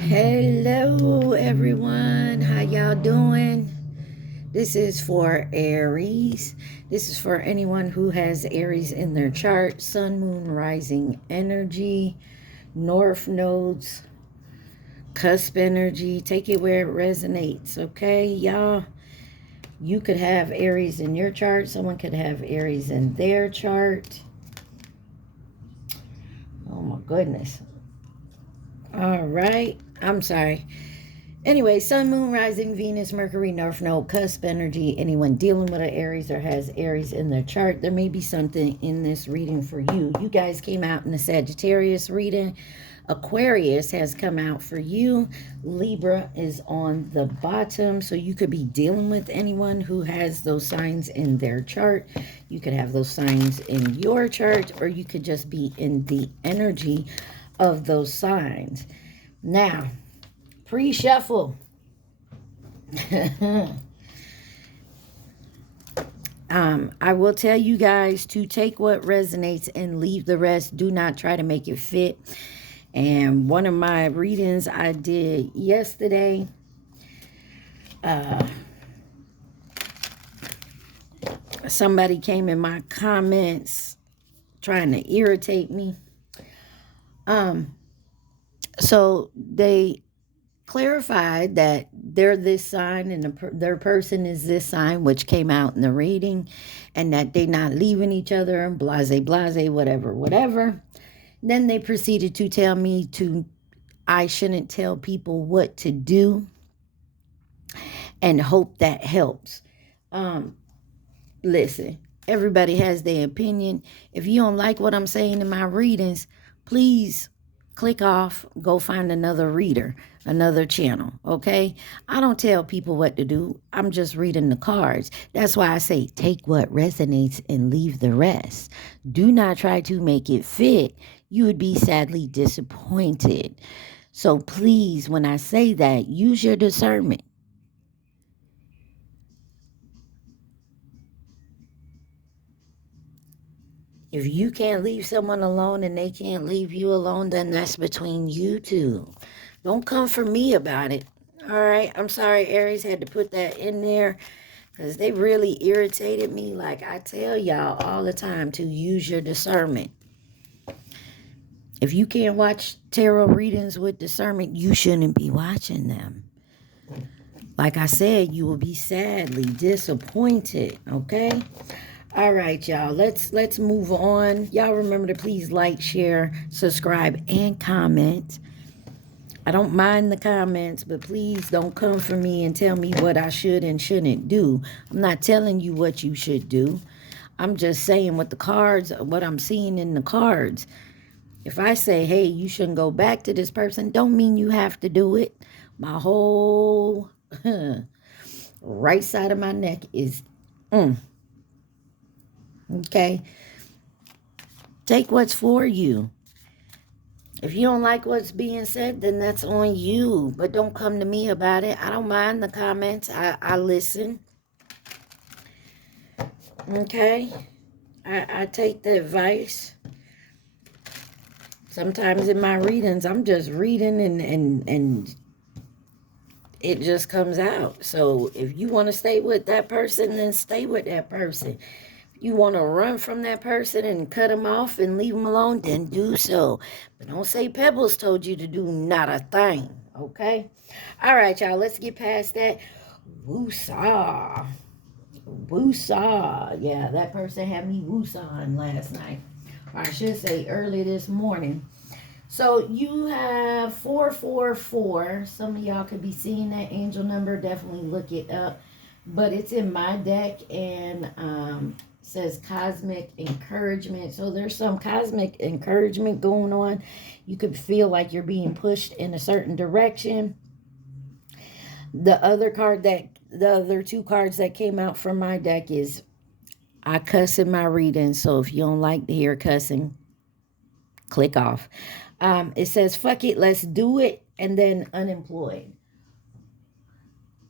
Hello everyone, how y'all doing? This is for Aries. This is for anyone who has Aries in their chart, sun, moon, rising energy, north nodes, cusp energy. Take it where it resonates, okay, y'all? You could have Aries in your chart. Someone could have Aries in their chart. Oh my goodness. All right. I'm sorry. Anyway, sun, moon, rising, Venus, Mercury, north node, cusp energy. Anyone dealing with an Aries or has Aries in their chart, there may be something in this reading for you. You guys came out in the Sagittarius reading. Aquarius has come out for you. Libra is on the bottom. So you could be dealing with anyone who has those signs in their chart. You could have those signs in your chart, or you could just be in the energy of those signs. Now, pre-shuffle. I will tell you guys to take what resonates and leave the rest. Do not try to make it fit. And one of my readings I did yesterday, somebody came in my comments trying to irritate me. So they clarified that they're this sign and their person is this sign, which came out in the reading, and that they're not leaving each other and blase, blase, whatever. Then they proceeded to tell me I shouldn't tell people what to do and hope that helps. Listen, everybody has their opinion. If you don't like what I'm saying in my readings, please click off, go find another reader, another channel, okay? I don't tell people what to do. I'm just reading the cards. That's why I say take what resonates and leave the rest. Do not try to make it fit. You would be sadly disappointed. So please, when I say that, use your discernment. If you can't leave someone alone and they can't leave you alone, then that's between you two. Don't come for me about it. All right. I'm sorry Aries had to put that in there because they really irritated me. Like I tell y'all all the time to use your discernment. If you can't watch tarot readings with discernment, you shouldn't be watching them. Like I said, you will be sadly disappointed. Okay. All right, y'all. Let's move on. Y'all remember to please like, share, subscribe, and comment. I don't mind the comments, but please don't come for me and tell me what I should and shouldn't do. I'm not telling you what you should do. I'm just saying what I'm seeing in the cards. If I say, hey, you shouldn't go back to this person, don't mean you have to do it. My whole right side of my neck is okay. Take what's for you. If you don't like what's being said, then that's on you. But don't come to me about it. I don't mind the comments. I listen. Okay? I take the advice. Sometimes in my readings, I'm just reading and it just comes out. So if you want to stay with that person, then stay with that person. You want to run from that person and cut them off and leave them alone, then do so. But don't say Pebbles told you to do not a thing, okay? All right, y'all, let's get past that. Woosah. Woosah. Yeah, that person had me woosahing last night. Or I should say early this morning. So you have 444. Some of y'all could be seeing that angel number. Definitely look it up. But it's in my deck, and says cosmic encouragement. So there's some cosmic encouragement going on. You could feel like you're being pushed in a certain direction. The other two cards that came out from my deck is I cuss in my reading. So if you don't like to hear cussing, click off. It says fuck it, let's do it, and then unemployed.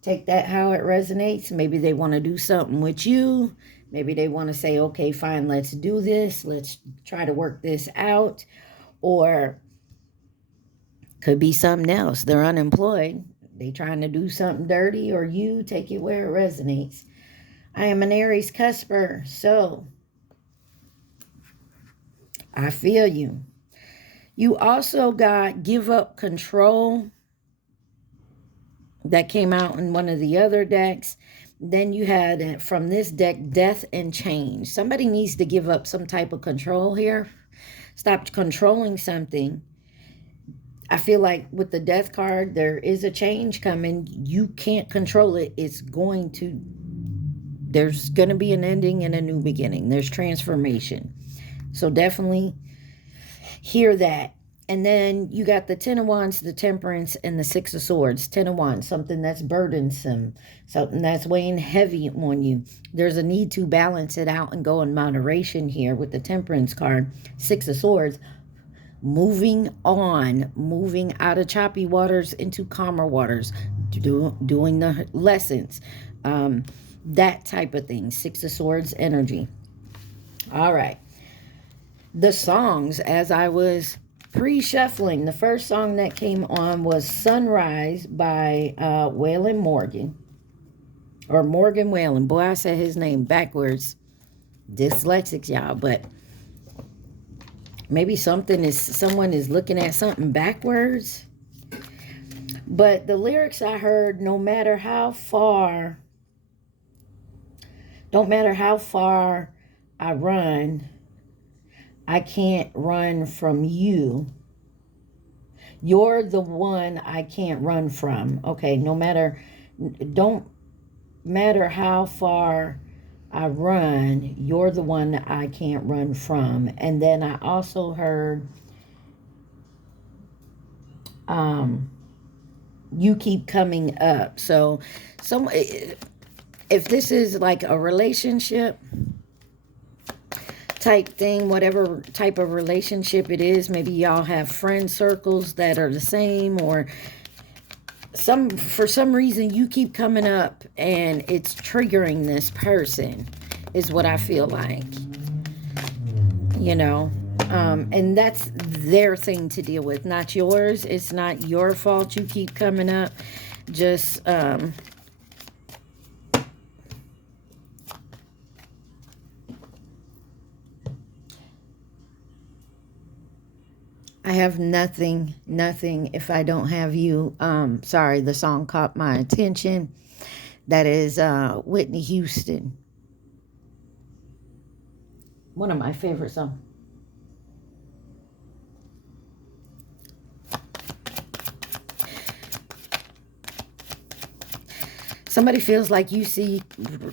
Take that how it resonates. Maybe they want to do something with you. Maybe they want to say, okay, fine, let's do this. Let's try to work this out. Or Could be something else. They're unemployed. They trying to do something dirty, or you take it where it resonates. I am an Aries cusper, so I feel you. You also got give up control. That came out in one of the other decks. Then you had from this deck, death and change. Somebody needs to give up some type of control here. Stop controlling something. I feel like with the death card, there is a change coming. You can't control it. There's going to be an ending and a new beginning. There's transformation. So definitely hear that. And then you got the Ten of Wands, the Temperance, and the Six of Swords. Ten of Wands, something that's burdensome, something that's weighing heavy on you. There's a need to balance it out and go in moderation here with the Temperance card. Six of Swords, moving on, moving out of choppy waters into calmer waters, doing the lessons, that type of thing. Six of Swords energy. All right. The songs, as I was pre-shuffling, the first song that came on was Sunrise by Waylon Morgan. Or Morgan Whalen. Boy, I said his name backwards. Dyslexic, y'all. But maybe someone is looking at something backwards. But the lyrics I heard, no matter how far I run, I can't run from you. You're the one I can't run from. Okay, don't matter how far I run, you're the one that I can't run from. And then I also heard, you keep coming up. So if this is like a relationship type thing, whatever type of relationship it is, maybe y'all have friend circles that are the same, or for some reason you keep coming up and it's triggering this person, is what I feel like, you know. And that's their thing to deal with, not yours. It's not your fault you keep coming up. Just I have nothing if I don't have you. Sorry, the song caught my attention. That is Whitney Houston. One of my favorite songs. Somebody feels like you see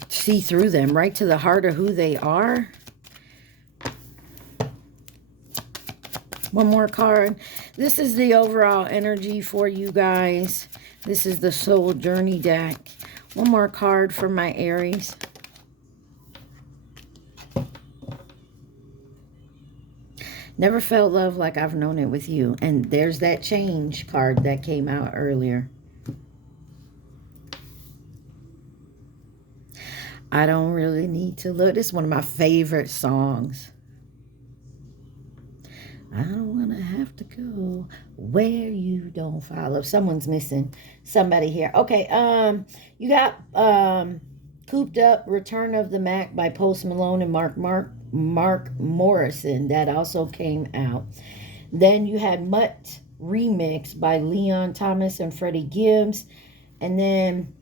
through them, right to the heart of who they are. One more card. This is the overall energy for you guys. This is the Soul Journey deck. One more card for my Aries. Never felt love like I've known it with you. And there's that change card that came out earlier. I don't really need to look. This is one of my favorite songs. I don't want to have to go where you don't follow. Someone's missing somebody here. Okay, you got Cooped Up, Return of the Mac by Post Malone and Mark Morrison. That also came out. Then you had Mutt Remix by Leon Thomas and Freddie Gibbs. And then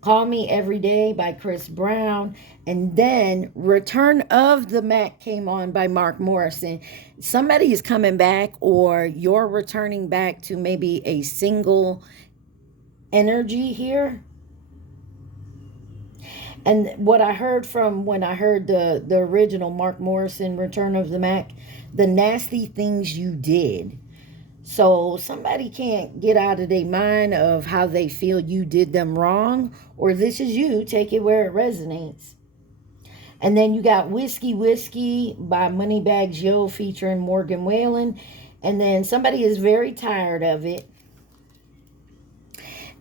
Call Me Every Day by Chris Brown. And then Return of the Mac came on by Mark Morrison. Somebody is coming back, or you're returning back to maybe a single energy here. And what I heard from when I heard the original Mark Morrison Return of the Mac, the nasty things you did. So somebody can't get out of their mind of how they feel you did them wrong, or this is you, take it where it resonates. And then you got Whiskey Whiskey by Moneybags Yo featuring Morgan Whalen. And then somebody is very tired of it.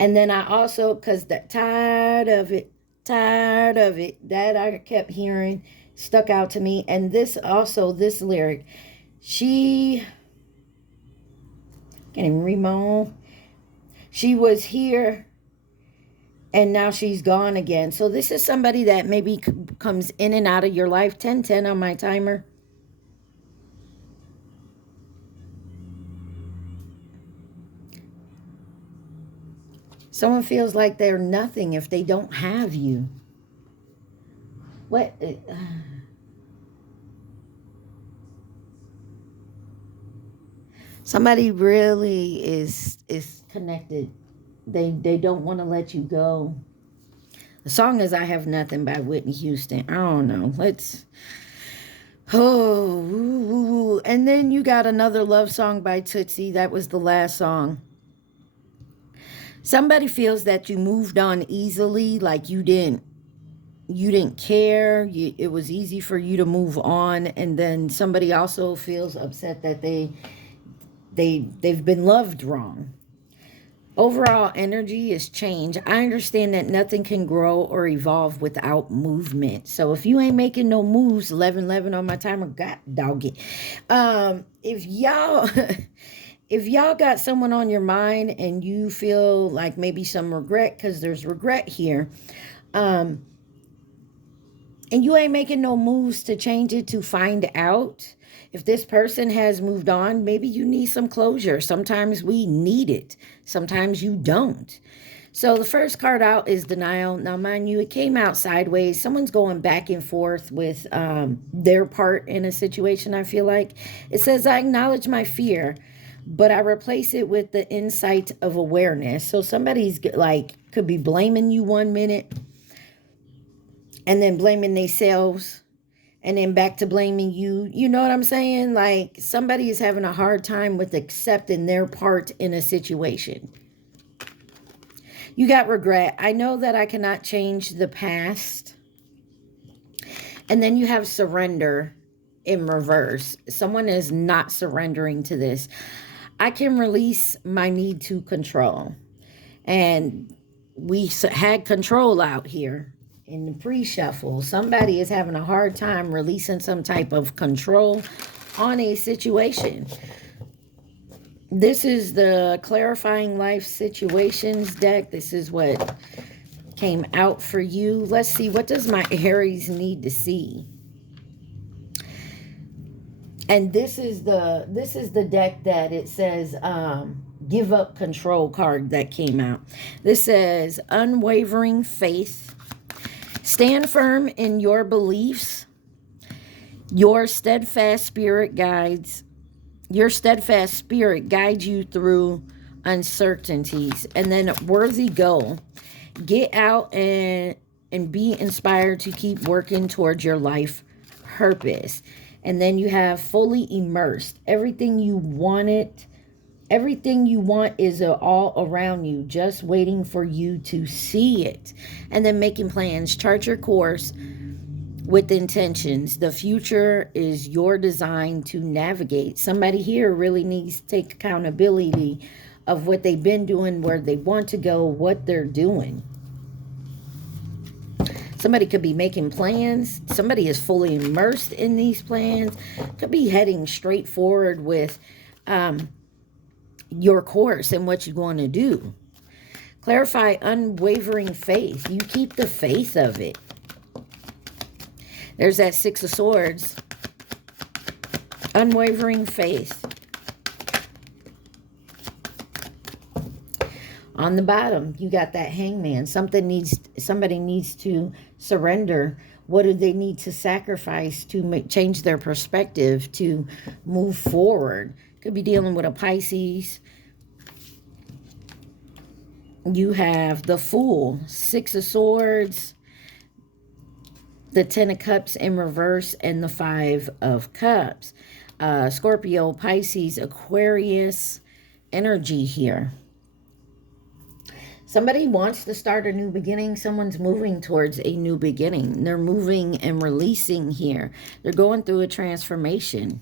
And then I also, because that tired of it, that I kept hearing stuck out to me. And this lyric, she Getting Ramon. She was here and now she's gone again. So this is somebody that maybe comes in and out of your life. 10-10 on my timer. Someone feels like they're nothing if they don't have you. What? Somebody really is connected. They don't want to let you go. The song is I Have Nothing by Whitney Houston. I don't know. Let's... Oh, and then you got another love song by Tootsie. That was the last song. Somebody feels that you moved on easily, like you didn't care. It was easy for you to move on. And then somebody also feels upset that they've been loved wrong. Overall energy is change. I understand that nothing can grow or evolve without movement. So if you ain't making no moves, 11-11 on my timer, god dog it. If y'all if y'all got someone on your mind and you feel like maybe some regret, because there's regret here, and you ain't making no moves to change it, to find out if this person has moved on, maybe you need some closure. Sometimes we need it. Sometimes you don't. So the first card out is denial. Now, mind you, it came out sideways. Someone's going back and forth with their part in a situation, I feel like. It says, I acknowledge my fear, but I replace it with the insight of awareness. So somebody's like, could be blaming you 1 minute and then blaming themselves. And then back to blaming you. You know what I'm saying? Like somebody is having a hard time with accepting their part in a situation. You got regret. I know that I cannot change the past. And then you have surrender in reverse. Someone is not surrendering to this. I can release my need to control. And we had control out here. In the pre-shuffle, somebody is having a hard time releasing some type of control on a situation. This is the Clarifying Life Situations deck. This is what came out for you. Let's see, what does my Aries need to see? And this is the deck that it says give up control card that came out. This says unwavering faith. Stand firm in your beliefs. Your steadfast spirit guides you through uncertainties. And then worthy goal. Get out and be inspired to keep working towards your life purpose. And then you have fully immersed. Everything you want is all around you, just waiting for you to see it. And then making plans. Chart your course with intentions. The future is your design to navigate. Somebody here really needs to take accountability of what they've been doing, where they want to go, what they're doing. Somebody could be making plans. Somebody is fully immersed in these plans. Could be heading straight forward with your course and what you're going to do. Clarify unwavering faith. You keep the faith of it. There's that Six of Swords. Unwavering faith. On the bottom, you got that Hangman. Somebody needs to surrender. What do they need to sacrifice to change their perspective, to move forward? Could be dealing with a Pisces. You have the Fool, Six of Swords, the Ten of Cups in reverse, and the Five of Cups. Scorpio, Pisces, Aquarius energy here. Somebody wants to start a new beginning. Someone's moving towards a new beginning. They're moving and releasing here. They're going through a transformation.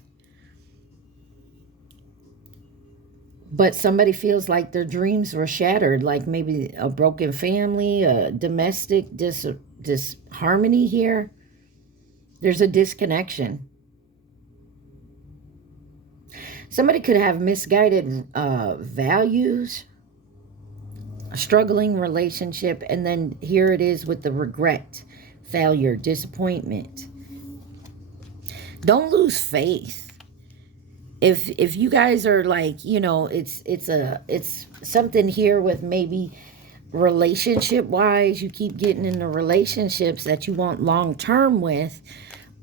But somebody feels like their dreams were shattered, like maybe a broken family, a domestic disharmony here. There's a disconnection. Somebody could have misguided values, a struggling relationship, and then here it is with the regret, failure, disappointment. Don't lose faith. If you guys are like, you know, it's something here with maybe relationship wise, you keep getting into relationships that you want long term with,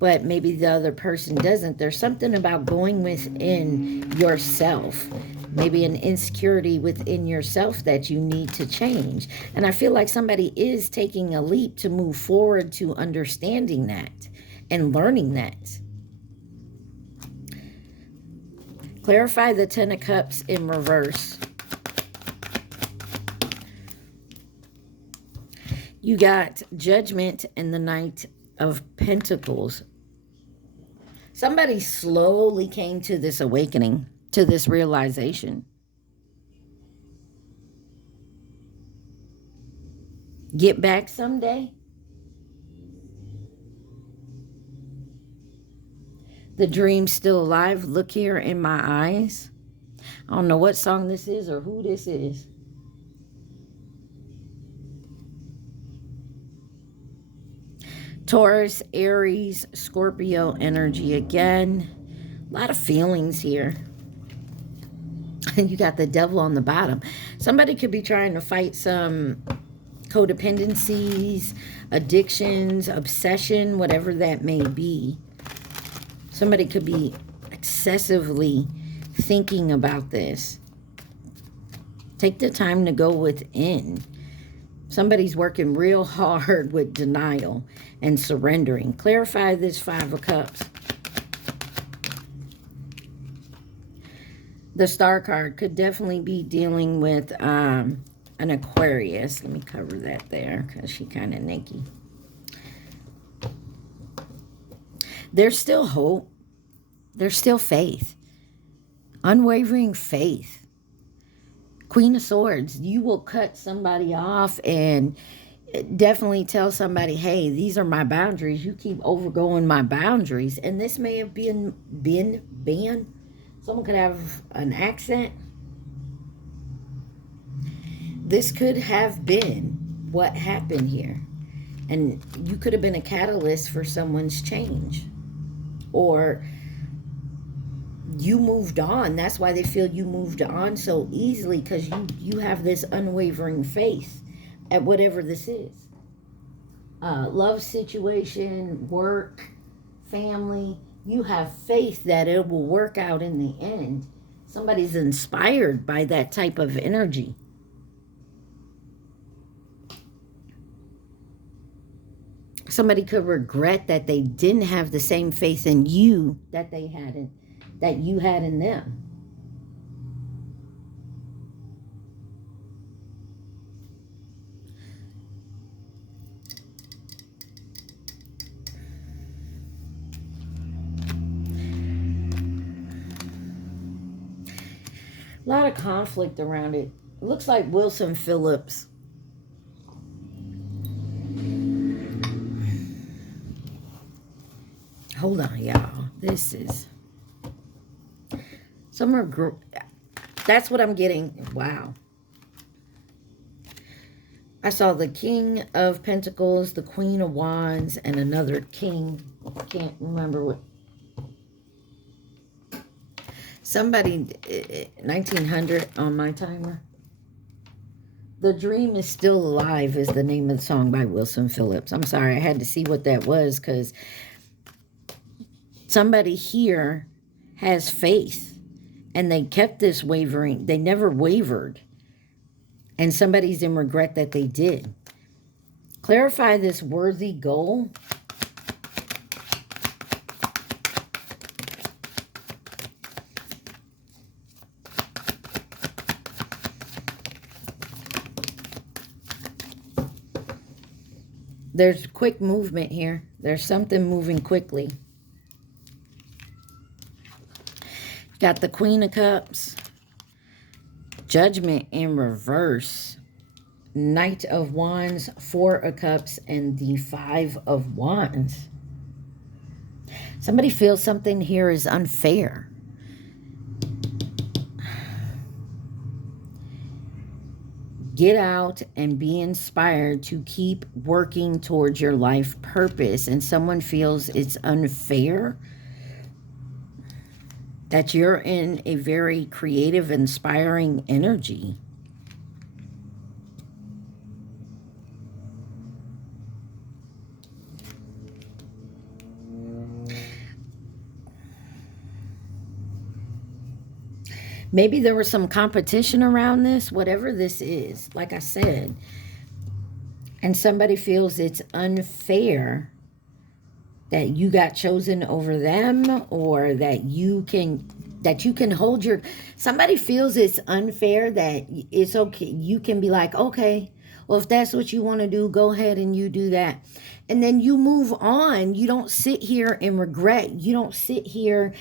but maybe the other person doesn't. There's something about going within yourself, maybe an insecurity within yourself that you need to change. And I feel like somebody is taking a leap to move forward to understanding that and learning that. Clarify the Ten of Cups in reverse. You got Judgment and the Knight of Pentacles. Somebody slowly came to this awakening, to this realization. Get back someday. The dream's still alive. Look here in my eyes. I don't know what song this is or who this is. Taurus, Aries, Scorpio energy again. A lot of feelings here. And you got the Devil on the bottom. Somebody could be trying to fight some codependencies, addictions, obsession, whatever that may be. Somebody could be excessively thinking about this. Take the time to go within. Somebody's working real hard with denial and surrendering. Clarify this Five of Cups. The Star card could definitely be dealing with an Aquarius. Let me cover that there because she's kind of naked. There's still hope. There's still faith. Unwavering faith. Queen of Swords. You will cut somebody off and definitely tell somebody, hey, these are my boundaries. You keep overgoing my boundaries. And this may have been someone could have an accent. This could have been what happened here. And you could have been a catalyst for someone's change. Or you moved on. That's why they feel you moved on so easily, because you have this unwavering faith at whatever this is. Love situation, work, family. You have faith that it will work out in the end. Somebody's inspired by that type of energy. Somebody could regret that they didn't have the same faith in you that they had in, that you had in them. A lot of conflict around it. It looks like Wilson Phillips. Hold on, y'all. This is... That's what I'm getting. Wow. I saw the King of Pentacles, the Queen of Wands, and another king. I can't remember what. Somebody, 1900 on my timer. The Dream is Still Alive is the name of the song by Wilson Phillips. I'm sorry, I had to see what that was, because somebody here has faith. And they kept this wavering. They never wavered. And somebody's in regret that they did. Clarify this worthy goal. There's quick movement here. There's something moving quickly. Got the Queen of Cups, Judgment in reverse, Knight of Wands, Four of Cups, and the Five of Wands. Somebody feels something here is unfair. Get out and be inspired to keep working towards your life purpose. And someone feels it's unfair that you're in a very creative, inspiring energy. Maybe there was some competition around this, whatever this is, like I said. And somebody feels it's unfair that you got chosen over them, or that you can hold your, somebody feels it's unfair that it's okay. You can be like, okay, well, if that's what you want to do, go ahead and you do that. And then you move on. You don't sit here and regret. You don't sit here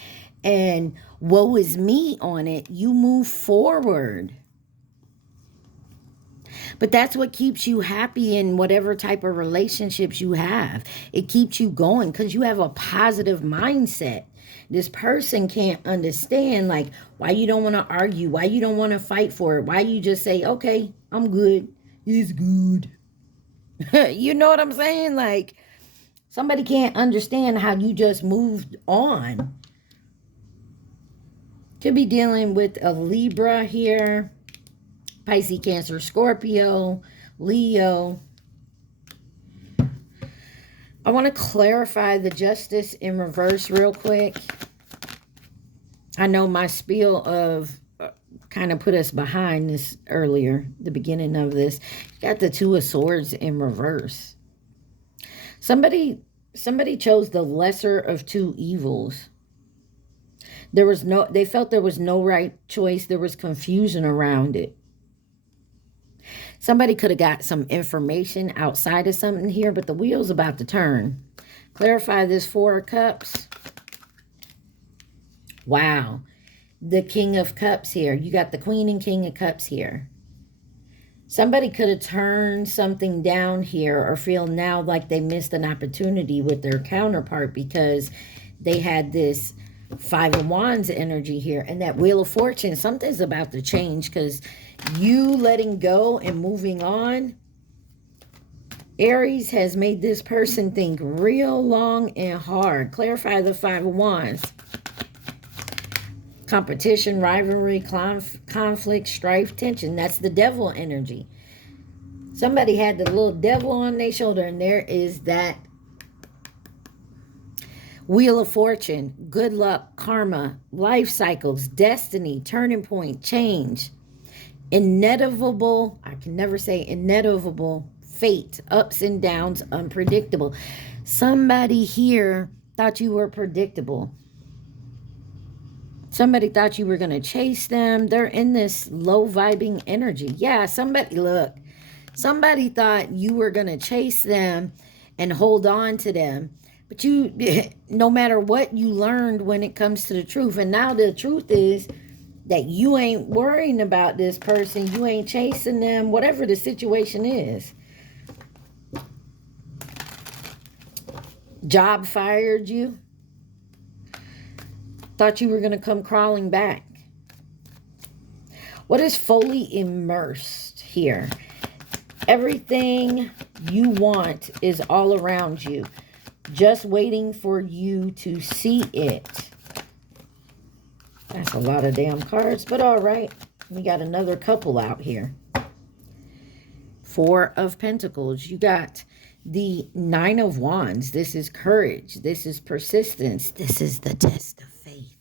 and woe is me on it. You move forward. But that's what keeps you happy in whatever type of relationships you have. It keeps you going because you have a positive mindset. This person can't understand, like, why you don't want to argue, why you don't want to fight for it, why you just say, okay, I'm good. It's good. You know what I'm saying? Like, somebody can't understand how you just moved on. Could be dealing with a Libra here. Pisces, Cancer, Scorpio, Leo. I want to clarify the Justice in reverse real quick. I know my spiel of kind of put us behind this earlier, the beginning of this. Got the Two of Swords in reverse. Somebody chose the lesser of two evils. They felt there was no right choice. There was confusion around it. Somebody could have got some information outside of something here, but the wheel's about to turn. Clarify this Four of Cups. Wow. The King of Cups here. You got the Queen and King of Cups here. Somebody could have turned something down here or feel now like they missed an opportunity with their counterpart because they had this Five of Wands energy here. And that Wheel of Fortune, something's about to change because you letting go and moving on, Aries, has made this person think real long and hard. Clarify the Five of Wands. Competition, rivalry, conflict, strife, tension. That's the Devil energy. Somebody had the little devil on their shoulder, and there is that Wheel of Fortune. Good luck, karma, life cycles, destiny, turning point, change. Inevitable, I can never say inevitable, fate, ups and downs, unpredictable. Somebody here thought you were predictable. Somebody thought you were going to chase them. They're in this low vibing energy. Yeah, somebody thought you were going to chase them and hold on to them. But you, no matter what you learned when it comes to the truth. And now the truth is that you ain't worrying about this person. You ain't chasing them, whatever the situation is. Job fired you. Thought you were going to come crawling back. What is fully immersed here? Everything you want is all around you. Just waiting for you to see it. That's a lot of damn cards, but all right. We got another couple out here. Four of Pentacles. You got the Nine of Wands. This is courage. This is persistence. This is the test of faith.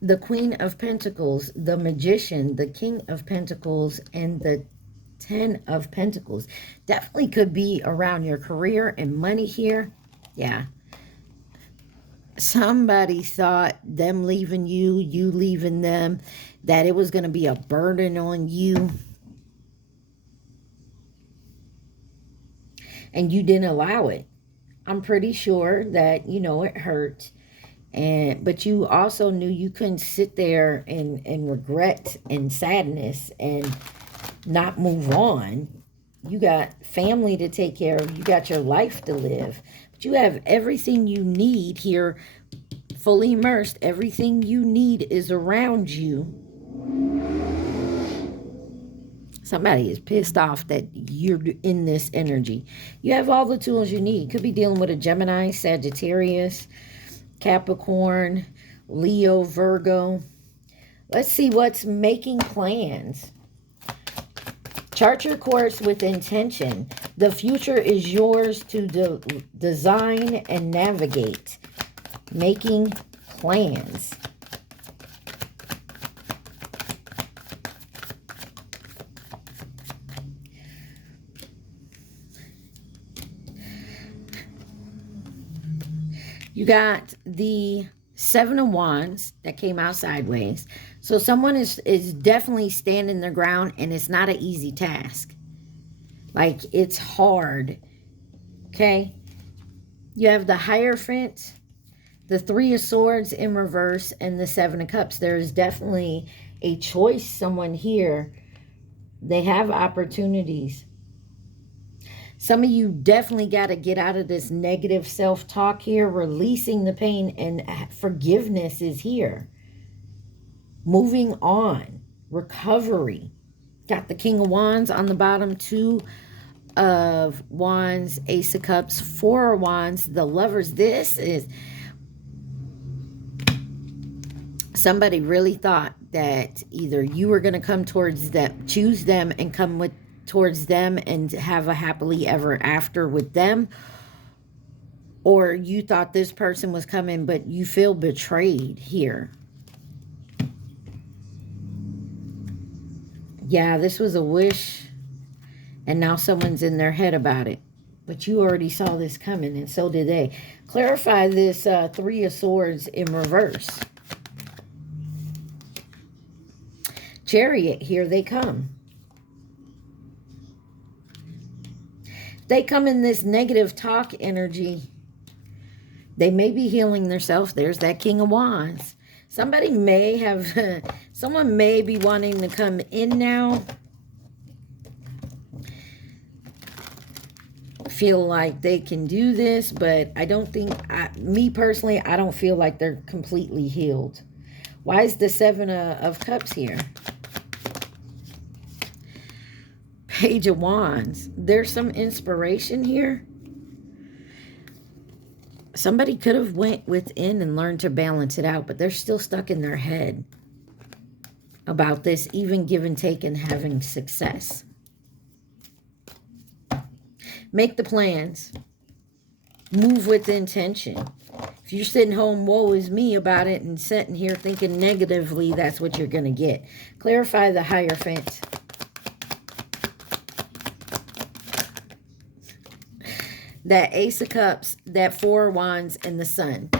The Queen of Pentacles, the Magician, the King of Pentacles, and the Ten of Pentacles. Definitely could be around your career and money here. Yeah. Somebody thought them leaving you, you leaving them, that it was going to be a burden on you. And you didn't allow it. I'm pretty sure that, you know, it hurt. But you also knew you couldn't sit there and regret and sadness and not move on. You got family to take care of. You got your life to live. But you have everything you need here, fully immersed. Everything you need is around you. Somebody is pissed off that you're in this energy. You have all the tools you need. Could be dealing with a Gemini, Sagittarius, Capricorn, Leo, Virgo. Let's see what's making plans. Chart your course with intention. The future is yours to design and navigate. Making plans. You got the Seven of Wands that came out sideways. So someone is definitely standing their ground, and it's not an easy task. Like, it's hard. Okay? You have the Hierophant, the Three of Swords in reverse, and the Seven of Cups. There is definitely a choice, someone here. They have opportunities. Some of you definitely got to get out of this negative self-talk here. Releasing the pain, and forgiveness is here. Moving on. Recovery. Got the King of Wands on the bottom. Two of Wands. Ace of Cups. Four of Wands. The Lovers. This is... somebody really thought that either you were going to come towards them, choose them, and come towards them and have a happily ever after with them, or you thought this person was coming, but you feel betrayed here. Yeah, this was a wish, and now someone's in their head about it, but you already saw this coming, and so did they. Clarify this Three of Swords in reverse. Chariot, here they come. They come in this negative talk energy. They may be healing themselves. There's that King of Wands. Somebody may have, someone may be wanting to come in now. Feel like they can do this, but I don't think, me personally, I don't feel like they're completely healed. Why is the Seven of Cups here? Page of Wands. There's some inspiration here. Somebody could have went within and learned to balance it out, but they're still stuck in their head about this, even give and take and having success. Make the plans. Move with intention. If you're sitting home, woe is me about it, and sitting here thinking negatively, that's what you're going to get. Clarify the Hierophant. That Ace of Cups, that Four of Wands, and the Sun.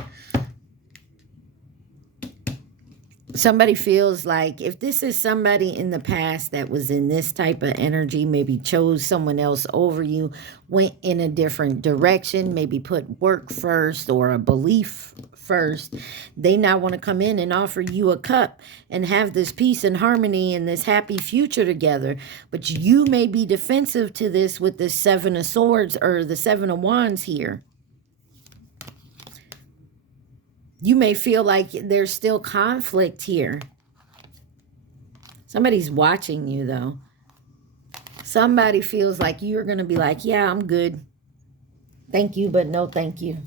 Somebody feels like if this is somebody in the past that was in this type of energy, maybe chose someone else over you, went in a different direction, maybe put work first or a belief first, they now want to come in and offer you a cup and have this peace and harmony and this happy future together. But you may be defensive to this with the Seven of Swords or the Seven of Wands here. You may feel like there's still conflict here. Somebody's watching you, though. Somebody feels like you're going to be like, yeah, I'm good. Thank you, but no thank you.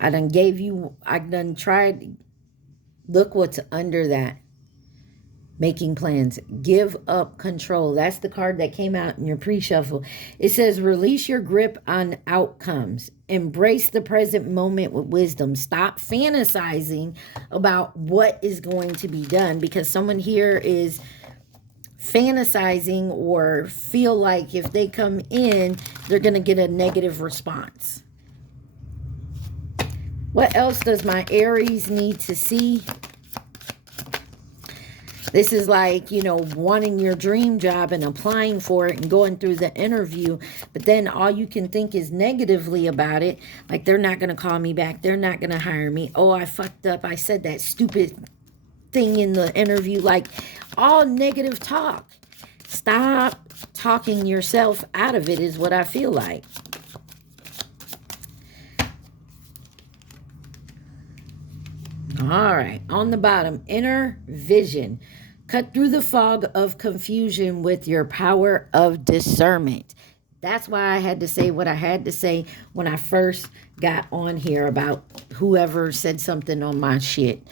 I done tried. Look what's under that. Making plans. Give up control. That's the card that came out in your pre-shuffle. It says, release your grip on outcomes. Embrace the present moment with wisdom. Stop fantasizing about what is going to be done, because someone here is fantasizing or feel like if they come in, they're going to get a negative response. What else does my Aries need to see? This is like, you know, wanting your dream job and applying for it and going through the interview, but then all you can think is negatively about it. Like, they're not going to call me back. They're not going to hire me. Oh, I fucked up. I said that stupid thing in the interview. Like, all negative talk. Stop talking yourself out of it is what I feel like. All right. On the bottom, inner vision. Cut through the fog of confusion with your power of discernment. That's why I had to say what I had to say when I first got on here about whoever said something on my shit.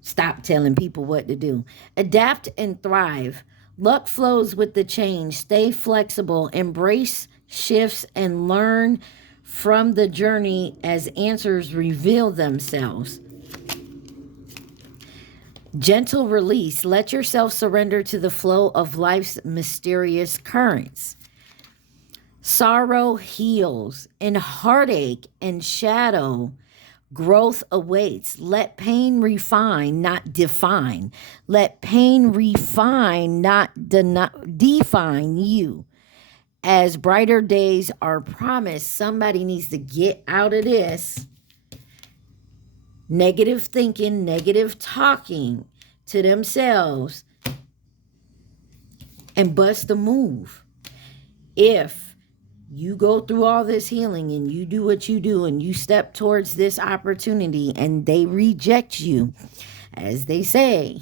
Stop telling people what to do. Adapt and thrive. Luck flows with the change. Stay flexible. Embrace shifts and learn from the journey as answers reveal themselves. Gentle release. Let yourself surrender to the flow of life's mysterious currents. Sorrow heals, and heartache and shadow growth awaits. Let pain refine, not define. Let pain refine, not define you. As brighter days are promised, somebody needs to get out of this negative thinking, negative talking to themselves and bust a move. If you go through all this healing and you do what you do and you step towards this opportunity and they reject you, as they say,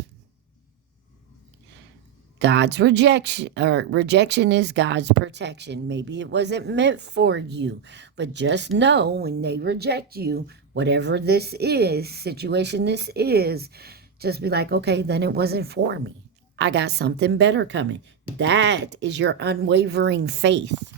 God's rejection is God's protection. Maybe it wasn't meant for you, but just know when they reject you, whatever this is, situation this is, just be like, okay, then it wasn't for me. I got something better coming. That is your unwavering faith.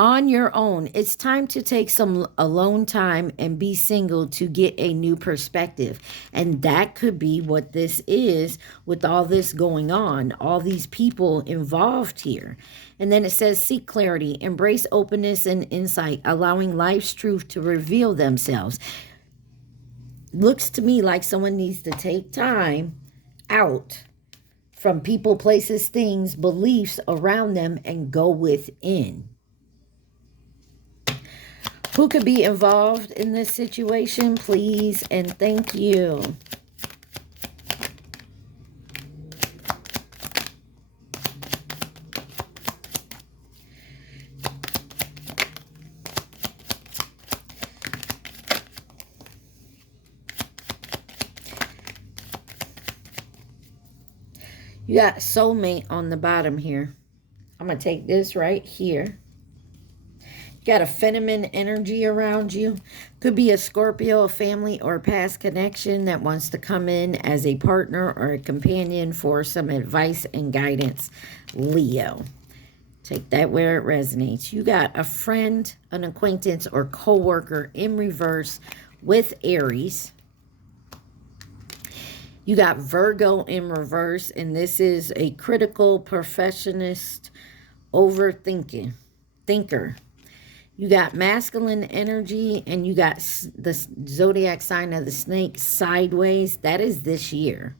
On your own, it's time to take some alone time and be single to get a new perspective. And that could be what this is with all this going on, all these people involved here. And then it says, seek clarity, embrace openness and insight, allowing life's truth to reveal themselves. Looks to me like someone needs to take time out from people, places, things, beliefs around them and go within. Who could be involved in this situation, please, and thank you. You got soulmate on the bottom here. I'm going to take this right here. Got a feminine energy around you. Could be a Scorpio, a family, or past connection that wants to come in as a partner or a companion for some advice and guidance. Leo. Take that where it resonates. You got a friend, an acquaintance, or co-worker in reverse with Aries. You got Virgo in reverse, and this is a critical, perfectionist, thinker. You got masculine energy, and you got the zodiac sign of the snake sideways. That is this year.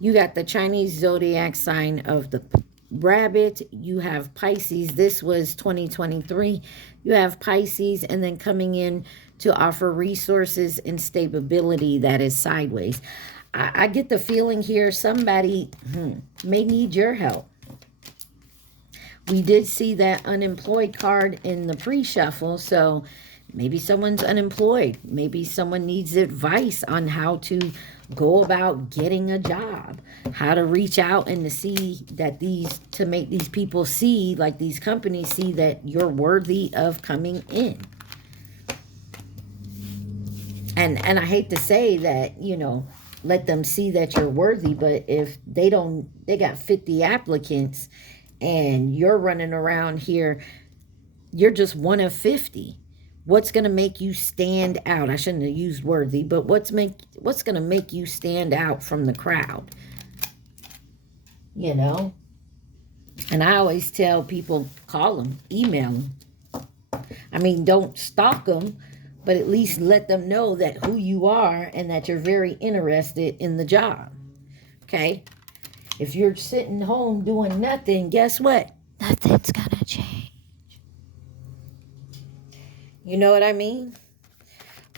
You got the Chinese zodiac sign of the rabbit. You have Pisces. This was 2023. You have Pisces, and then coming in to offer resources and stability. That is sideways. I get the feeling here somebody may need your help. We did see that unemployed card in the pre-shuffle, so maybe someone's unemployed. Maybe someone needs advice on how to go about getting a job, how to reach out and to see that to make these people see, like these companies see that you're worthy of coming in. And I hate to say that, you know, let them see that you're worthy, but if they got 50 applicants and you're running around here, you're just one of 50. What's going to make you stand out? I shouldn't have used worthy, but what's going to make you stand out from the crowd? You know? And I always tell people, call them, email them. I mean, don't stalk them, but at least let them know that who you are and that you're very interested in the job. Okay? If you're sitting home doing nothing, guess what? Nothing's gonna change. You know what I mean?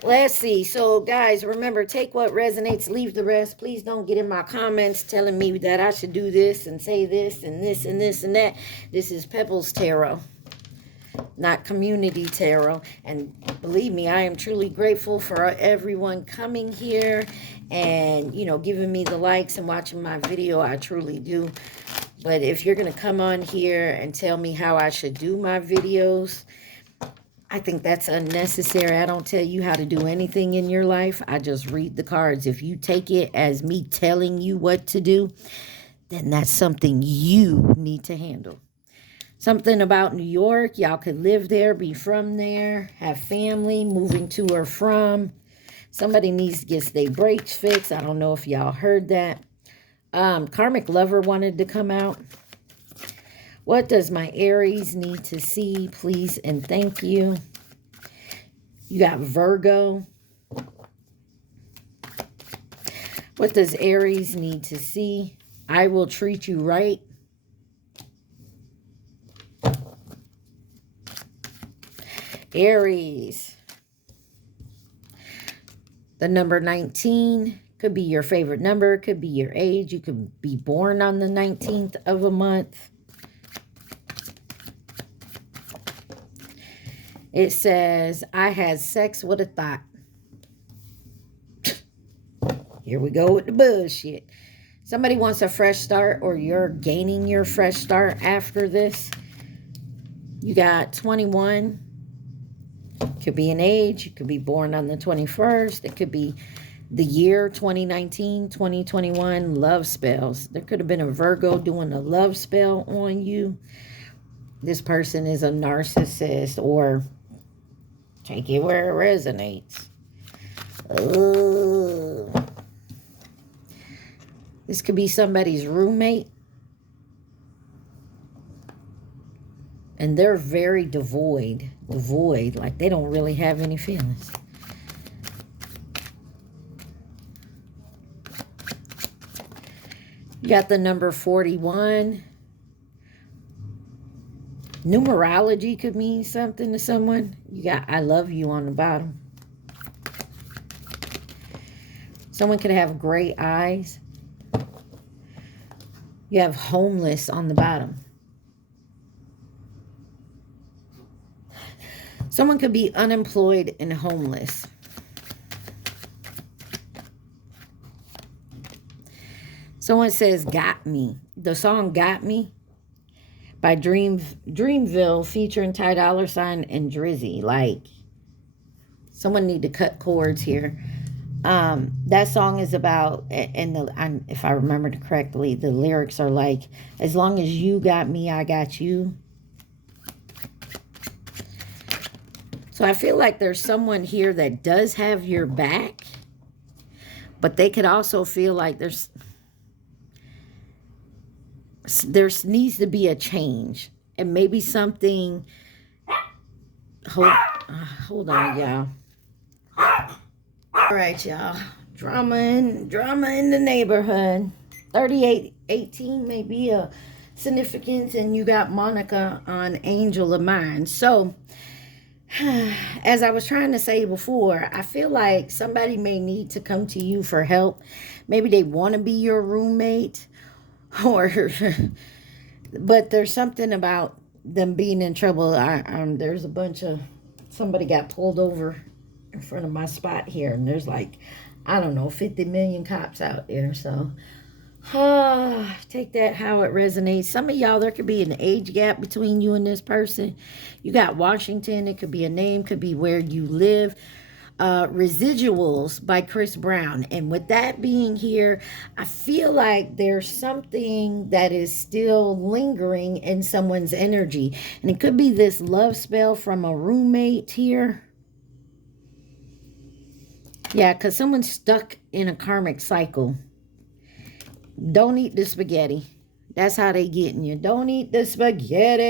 Let's see. So, guys, remember, take what resonates, leave the rest. Please don't get in my comments telling me that I should do this and say this and this and this and that. This is Pebbles Tarot, not Community Tarot. And believe me, I am truly grateful for everyone coming here and, you know, giving me the likes and watching my video. I truly do. But if you're going to come on here and tell me how I should do my videos, I think that's unnecessary. I don't tell you how to do anything in your life. I just read the cards. If you take it as me telling you what to do, then that's something you need to handle. Something about New York. Y'all could live there, be from there, have family, moving to or from. Somebody needs to get their brakes fixed. I don't know if y'all heard that. Karmic Lover wanted to come out. What does my Aries need to see, please and thank you? You got Virgo. What does Aries need to see? I will treat you right. Aries. The number 19 could be your favorite number. Could be your age. You could be born on the 19th of a month. It says, I had sex with a thought. Here we go with the bullshit. Somebody wants a fresh start, or you're gaining your fresh start after this. You got 21. Could be an age. You could be born on the 21st. It could be the year 2019, 2021. Love spells. There could have been a Virgo doing a love spell on you. This person is a narcissist, or take it where it resonates. This could be somebody's roommate. And they're very devoid. Like they don't really have any feelings. You got the number 41. Numerology could mean something to someone. You got I love you on the bottom. Someone could have gray eyes. You have homeless on the bottom. Someone could be unemployed and homeless. Someone says, Got Me. The song Got Me by Dreamville featuring Ty Dolla $ign and Drizzy. Like, someone need to cut cords here. That song is about, and if I remember correctly, the lyrics are like, as long as you got me, I got you. So I feel like there's someone here that does have your back, but they could also feel like there needs to be a change, and maybe something. Hold on, y'all. All right, y'all. Drama in the neighborhood. 3818 may be a significance, and you got Monica on Angel of Mine. So, as I was trying to say before, I feel like somebody may need to come to you for help. Maybe they want to be your roommate, or but there's something about them being in trouble. There's a bunch of, somebody got pulled over in front of my spot here, and there's like, I don't know, 50 million cops out there. So take that how it resonates. Some of y'all, there could be an age gap between you and this person. You got Washington. It could be a name, could be where you live. Residuals by Chris Brown. And with that being here, I feel like there's something that is still lingering in someone's energy. And it could be this love spell from a roommate here. Yeah, because someone's stuck in a karmic cycle. Don't eat the spaghetti. That's how they getting you. Don't eat the spaghetti,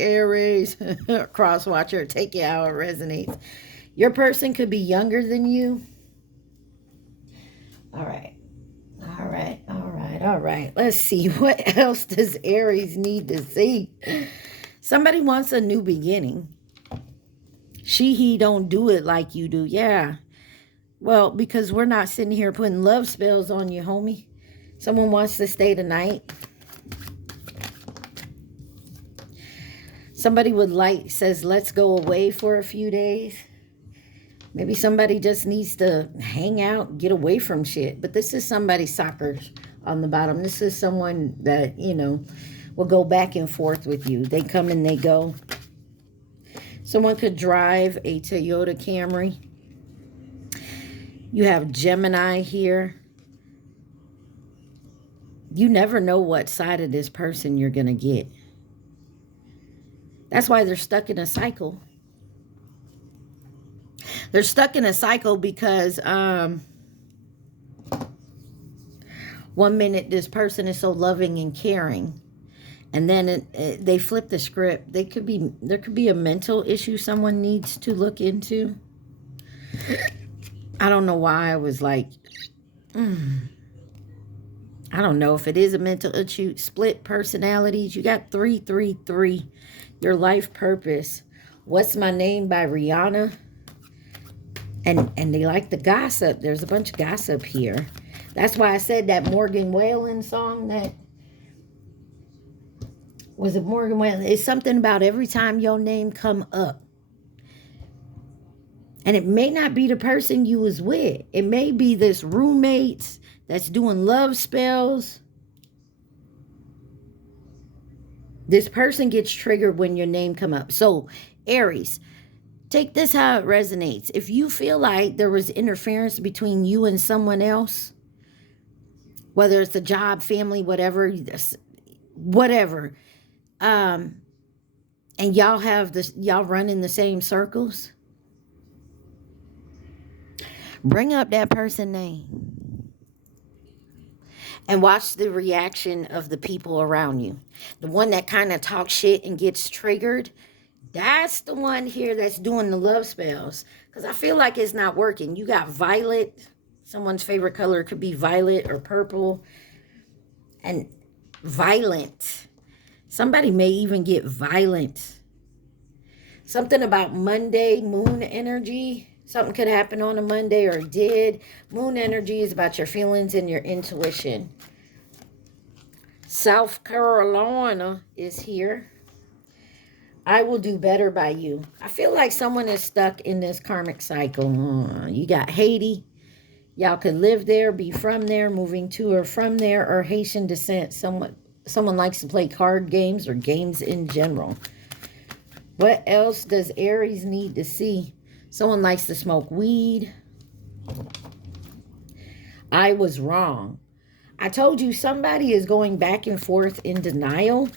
Aries. Cross watcher, take it how it resonates. Your person could be younger than you. All right. Let's see. What else does Aries need to see? Somebody wants a new beginning. He don't do it like you do. Yeah. Well, because we're not sitting here putting love spells on you, homie. Someone wants to stay the night. Somebody says, let's go away for a few days. Maybe somebody just needs to hang out, get away from shit. But this is somebody's soccer on the bottom. This is someone that, you know, will go back and forth with you. They come and they go. Someone could drive a Toyota Camry. You have Gemini here. You never know what side of this person you're going to get. That's why they're stuck in a cycle. They're stuck in a cycle because 1 minute this person is so loving and caring, and then they flip the script. There could be a mental issue someone needs to look into. I don't know why I was like, I don't know if it is a mental issue. Split personalities. You got 333. Your life purpose. What's My Name by Rihanna. And they like the gossip. There's a bunch of gossip here. That's why I said that Morgan Wallen song that... Was it Morgan Wallen? It's something about every time your name come up. And it may not be the person you was with. It may be this roommate that's doing love spells. This person gets triggered when your name come up. So, Aries, take this how it resonates. If you feel like there was interference between you and someone else, whether it's a job, family, whatever, and y'all have this, y'all run in the same circles, bring up that person's name and watch the reaction of the people around you. The one that kind of talks shit and gets triggered, that's the one here that's doing the love spells. Because I feel like it's not working. You got violet. Someone's favorite color could be violet or purple. And violent. Somebody may even get violent. Something about Monday, moon energy. Something could happen on a Monday, or did. Moon energy is about your feelings and your intuition. South Carolina is here. I will do better by you. I feel like someone is stuck in this karmic cycle. You got Haiti. Y'all could live there, be from there, moving to or from there, or Haitian descent. Someone likes to play card games or games in general. What else does Aries need to see? Someone likes to smoke weed. I was wrong. I told you somebody is going back and forth in denial.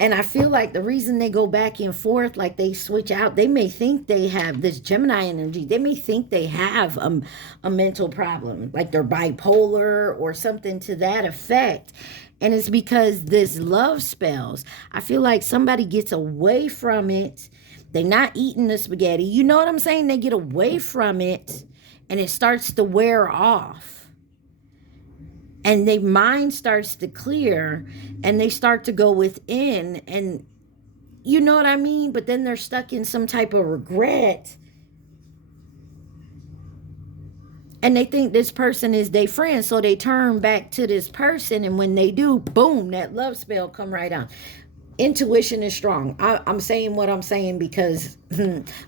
And I feel like the reason they go back and forth, like they switch out, they may think they have this Gemini energy. They may think they have a mental problem, like they're bipolar or something to that effect. And it's because this love spells. I feel like somebody gets away from it. They're not eating the spaghetti. You know what I'm saying? They get away from it and it starts to wear off. And their mind starts to clear and they start to go within, and you know what I mean? But then they're stuck in some type of regret. And they think this person is their friend. So they turn back to this person. And when they do, boom, that love spell come right on. Intuition is strong. I'm saying what I'm saying because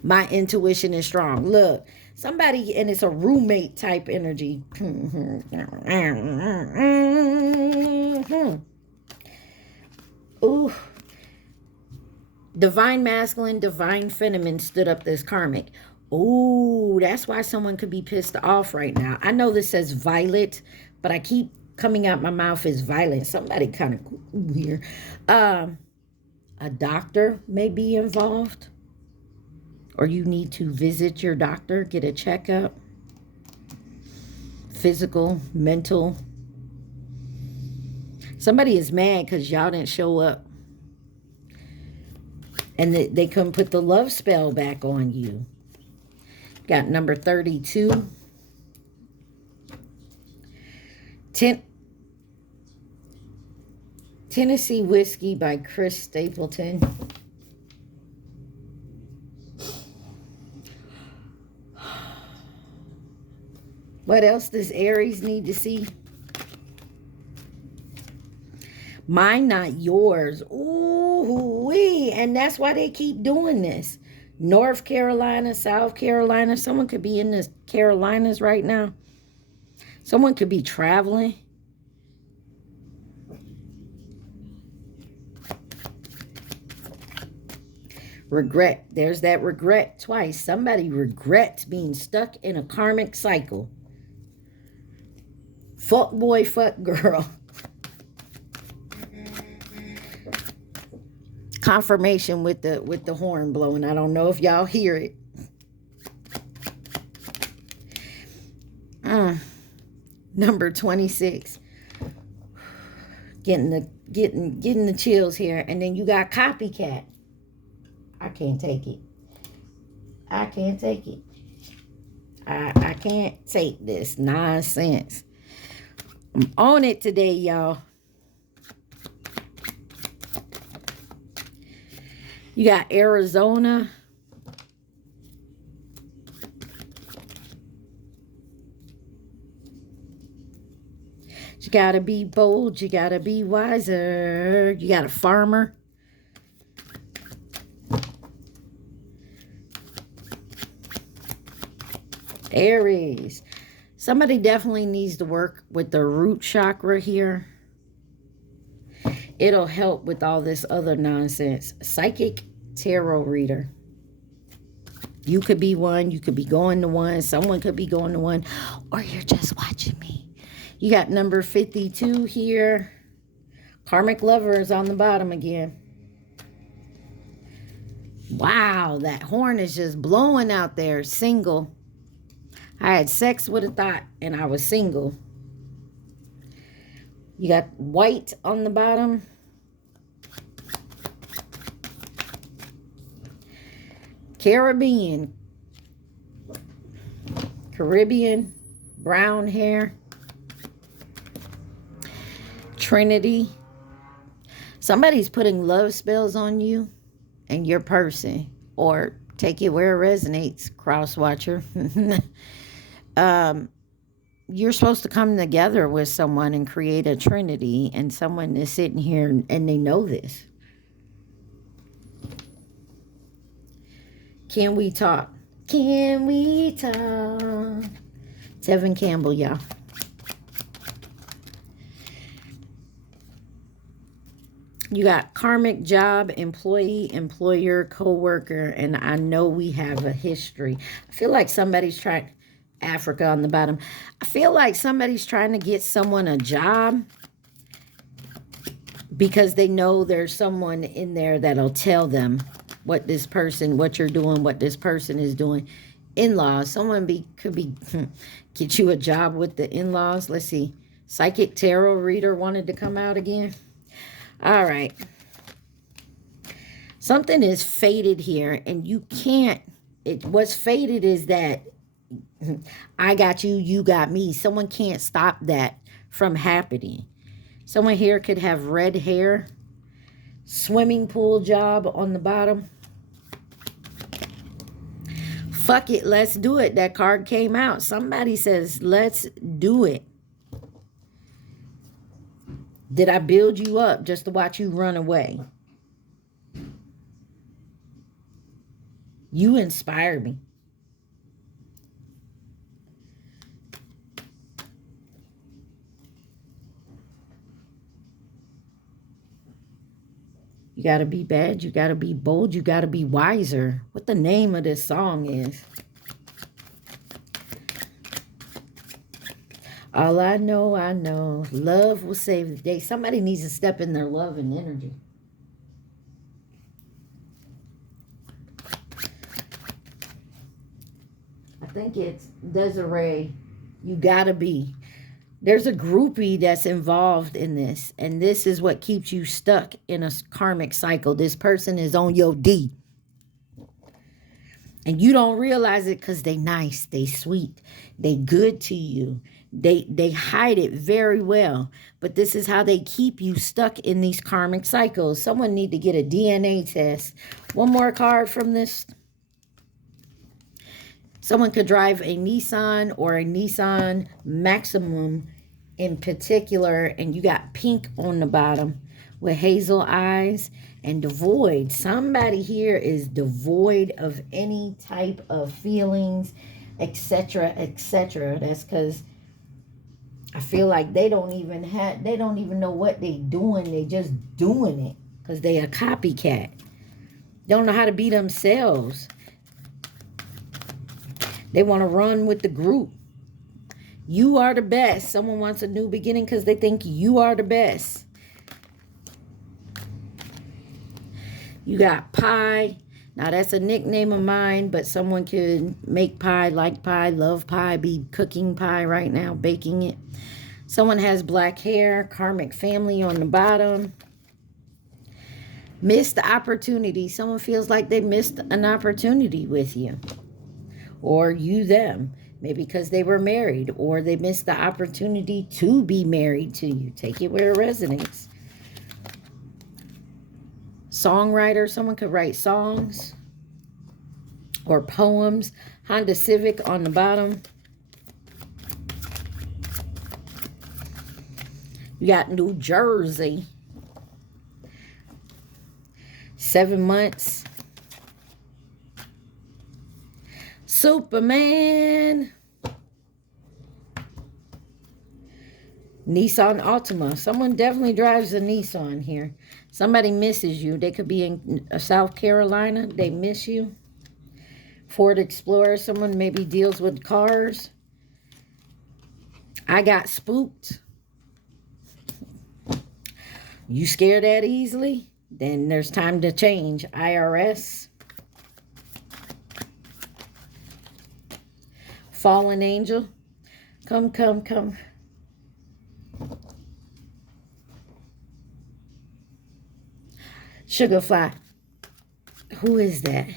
my intuition is strong. Look, somebody, and it's a roommate type energy. Ooh. Divine masculine, divine feminine stood up this karmic. Ooh, that's why someone could be pissed off right now. I know this says violet, but I keep coming out my mouth as violent. Somebody kind of cool here. A doctor may be involved, or you need to visit your doctor, get a checkup, physical, mental. Somebody is mad because y'all didn't show up, and they couldn't put the love spell back on you. Got number 32. Tennessee Whiskey by Chris Stapleton. What else does Aries need to see? Mine, not yours. Ooh-wee. And that's why they keep doing this. North Carolina, South Carolina. Someone could be in the Carolinas right now. Someone could be traveling. Regret. There's that regret twice. Somebody regrets being stuck in a karmic cycle. Fuck boy, fuck girl. Confirmation with the horn blowing. I don't know if y'all hear it. Number 26. Getting the chills here. And then you got copycat. I can't take it. I can't take it. I can't take this nonsense. I'm on it today, y'all. You got Arizona. You got to be bold. You got to be wiser. You got a farmer. Aries. Somebody definitely needs to work with the root chakra here. It'll help with all this other nonsense. Psychic tarot reader. You could be one. You could be going to one. Someone could be going to one. Or you're just watching me. You got number 52 here. Karmic lover is on the bottom again. Wow, that horn is just blowing out there. Single. I had sex with a thought and I was single. You got white on the bottom. Caribbean, brown hair. Trinity. Somebody's putting love spells on you and your person. Or take it where it resonates, cross watcher. You're supposed to come together with someone and create a trinity, and someone is sitting here and they know this. Can we talk? Can we talk? Tevin Campbell, y'all. You got karmic job, employee, employer, co-worker, and I know we have a history. I feel like somebody's trying... Africa on the bottom. I feel like somebody's trying to get someone a job because they know there's someone in there that'll tell them what this person, what you're doing, what this person is doing. In-laws. Someone could be get you a job with the in-laws. Let's see. Psychic tarot reader wanted to come out again. All right. Something is fated here, and you can't. What's fated is that I got you, you got me. Someone can't stop that from happening. Someone here could have red hair. Swimming pool job on the bottom. Fuck it, let's do it. That card came out. Somebody says, let's do it. Did I build you up just to watch you run away? You inspire me. You got to be bad. You got to be bold. You got to be wiser. What the name of this song is. All I know, love will save the day. Somebody needs to step in their love and energy. I think it's Desiree. You got to be. There's a groupie that's involved in this, and this is what keeps you stuck in a karmic cycle. This person is on your D. And you don't realize it because they nice, they sweet, they good to you. They hide it very well. But this is how they keep you stuck in these karmic cycles. Someone need to get a DNA test. One more card from this. Someone could drive a Nissan or a Nissan Maximum in particular, and you got pink on the bottom. with hazel eyes and devoid. Somebody here is devoid of any type of feelings, etc., etc. That's because I feel like they don't even know what they doing. They just doing it because they a copycat. Don't know how to be themselves. They want to run with the group. You are the best. Someone wants a new beginning because they think you are the best. You got pie. Now, that's a nickname of mine, but someone could make pie, like pie, love pie, be cooking pie right now, baking it. Someone has black hair, karmic family on the bottom. Missed opportunity. Someone feels like they missed an opportunity with you. Or you them. Maybe because they were married, or they missed the opportunity to be married to you. Take it where it resonates. Songwriter, someone could write songs or poems. Honda Civic on the bottom. You got New Jersey. 7 months. Superman. Nissan Altima. Someone definitely drives a Nissan here. Somebody misses you. They could be in South Carolina. They miss you. Ford Explorer. Someone maybe deals with cars. I got spooked. You scared that easily? Then there's time to change. IRS. Fallen angel. Come, come, come. Sugarfly. Who is that?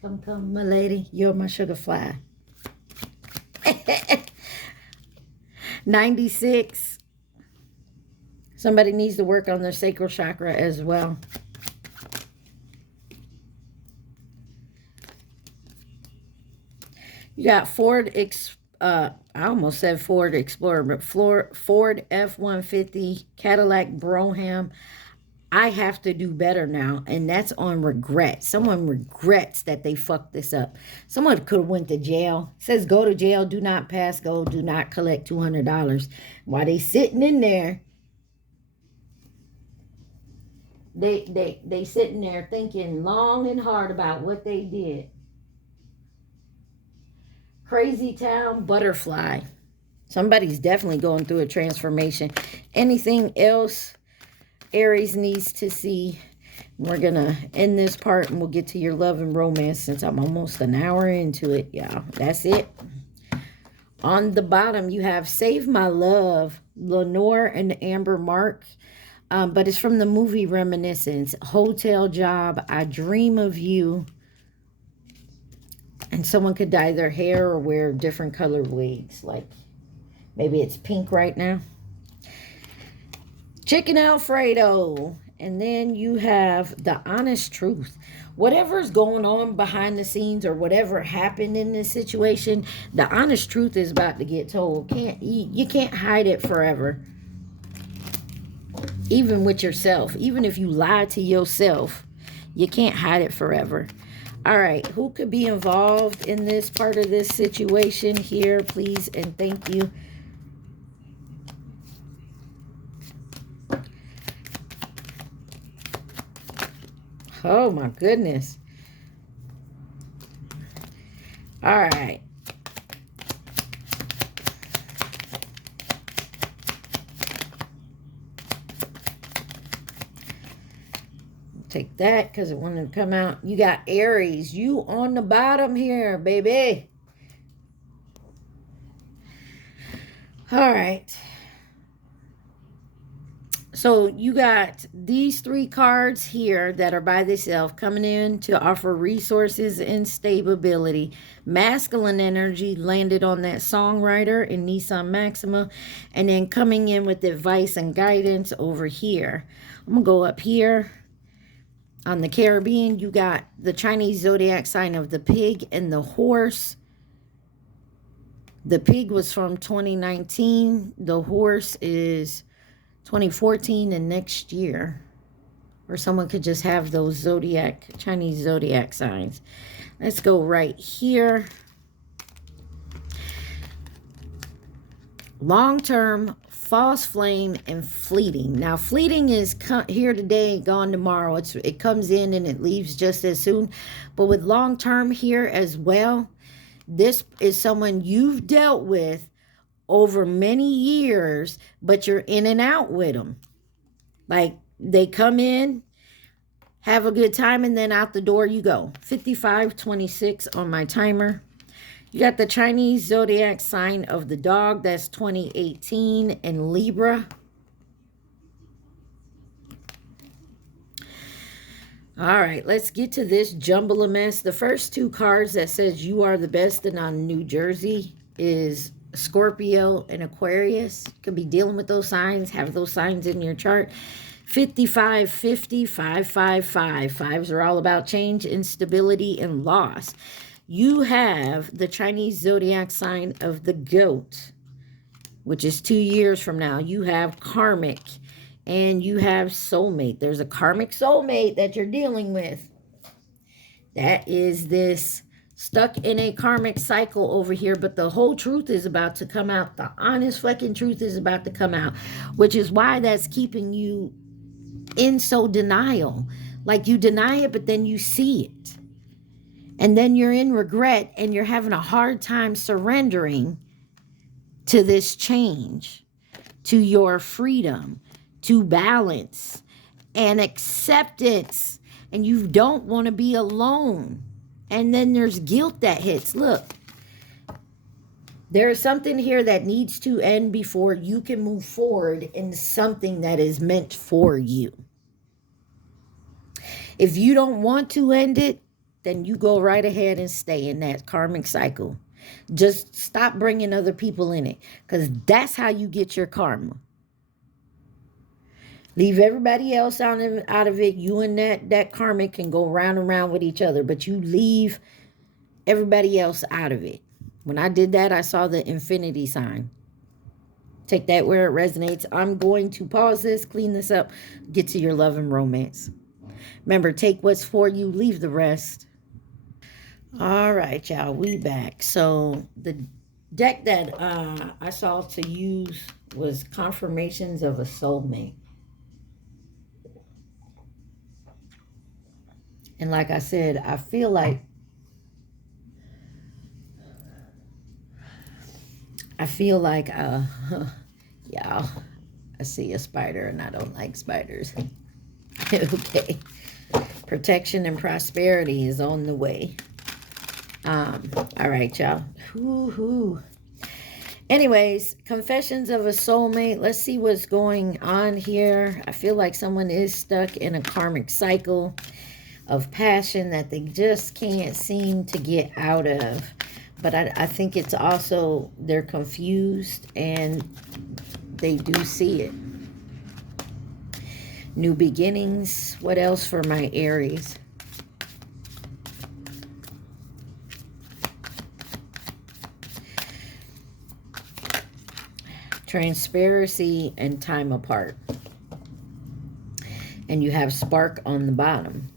Come, come, my lady. You're my sugarfly. 96. Somebody needs to work on their sacral chakra as well. You got I almost said Ford Explorer, but Ford F-150, Cadillac Brougham. I have to do better now, and that's on regret. Someone regrets that they fucked this up. Someone could have went to jail. It says go to jail, do not pass go, do not collect $200. While they sitting in there, they sitting there thinking long and hard about what they did. Crazy Town Butterfly. Somebody's definitely going through a transformation. Anything else Aries needs to see? We're going to end this part and we'll get to your love and romance since I'm almost an hour into it, y'all. That's it. On the bottom, you have Save My Love, Lenore and Amber Mark. But it's from the movie Reminiscence. Hotel Job, I Dream of You. And someone could dye their hair or wear different colored wigs. Like, maybe it's pink right now. Chicken Alfredo. And then you have the honest truth. Whatever's going on behind the scenes or whatever happened in this situation, the honest truth is about to get told. You can't hide it forever. Even with yourself. Even if you lie to yourself, you can't hide it forever. All right, who could be involved in this part of this situation here, please and thank you. Oh, my goodness. All right. Take that because it wanted to come out. You got Aries. You on the bottom here, baby. All right. So you got these 3 cards here that are by themselves coming in to offer resources and stability. Masculine energy landed on that songwriter in Nissan Maxima. And then coming in with advice and guidance over here. I'm going to go up here. On the Caribbean, you got the Chinese zodiac sign of the pig and the horse. The pig was from 2019. The horse is 2014 and next year. Or someone could just have those zodiac, Chinese zodiac signs. Let's go right here. Long-term, false flame, and fleeting. Now, fleeting is here today, gone tomorrow. It comes in and it leaves just as soon. But with long-term here as well, this is someone you've dealt with over many years, but you're in and out with them. Like, they come in, have a good time, and then out the door you go. 5526 on my timer. You got the Chinese zodiac sign of the dog. That's 2018 in Libra. All right, let's get to this jumble of mess. The first two cards that says you are the best and on New Jersey is Scorpio and Aquarius. Could be dealing with those signs. Have those signs in your chart. 5550, 555. Fives are all about change, instability, and loss. You have the Chinese zodiac sign of the goat, which is 2 years from now. You have karmic, and you have soulmate. There's a karmic soulmate that you're dealing with. That is this stuck in a karmic cycle over here, but the whole truth is about to come out. The honest fucking truth is about to come out, which is why that's keeping you in so denial. Like, you deny it, but then you see it. And then you're in regret, and you're having a hard time surrendering to this change, to your freedom, to balance and acceptance. And you don't want to be alone. And then there's guilt that hits. Look, there is something here that needs to end before you can move forward into something that is meant for you. If you don't want to end it, then you go right ahead and stay in that karmic cycle. Just stop bringing other people in it, because that's how you get your karma. Leave everybody else out of it. You and that karmic can go round and round with each other, but you leave everybody else out of it. When I did that, I saw the infinity sign. Take that where it resonates. I'm going to pause this, clean this up, get to your love and romance. Remember, take what's for you, leave the rest. All right, y'all, we back. So the deck that I saw to use was Confirmations of a Soulmate. And like I said, I feel like y'all, I see a spider and I don't like spiders. Okay. Protection and prosperity is on the way. All right, y'all. Woo-hoo. Anyways, Confessions of a Soulmate. Let's see what's going on here. I feel like someone is stuck in a karmic cycle of passion that they just can't seem to get out of. But I think it's also they're confused and they do see it. New beginnings. What else for my Aries? Transparency and time apart. And you have spark on the bottom.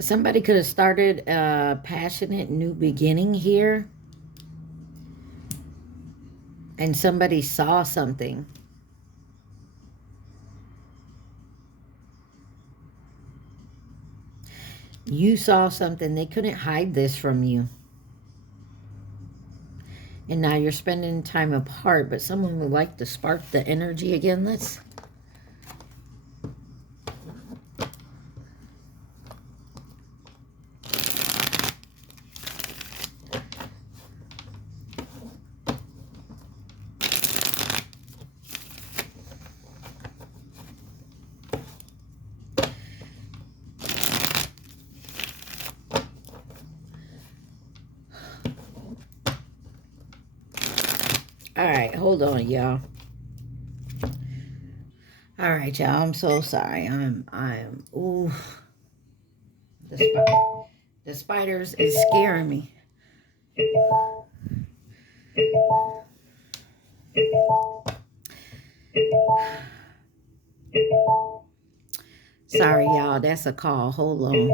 Somebody could have started a passionate new beginning here. And somebody saw something. You saw something. They couldn't hide this from you. And now you're spending time apart. But someone would like to spark the energy again. Let's... All right, hold on, y'all. All right, y'all. I'm so sorry. Ooh, the spiders is scaring me. Sorry, y'all. That's a call. Hold on.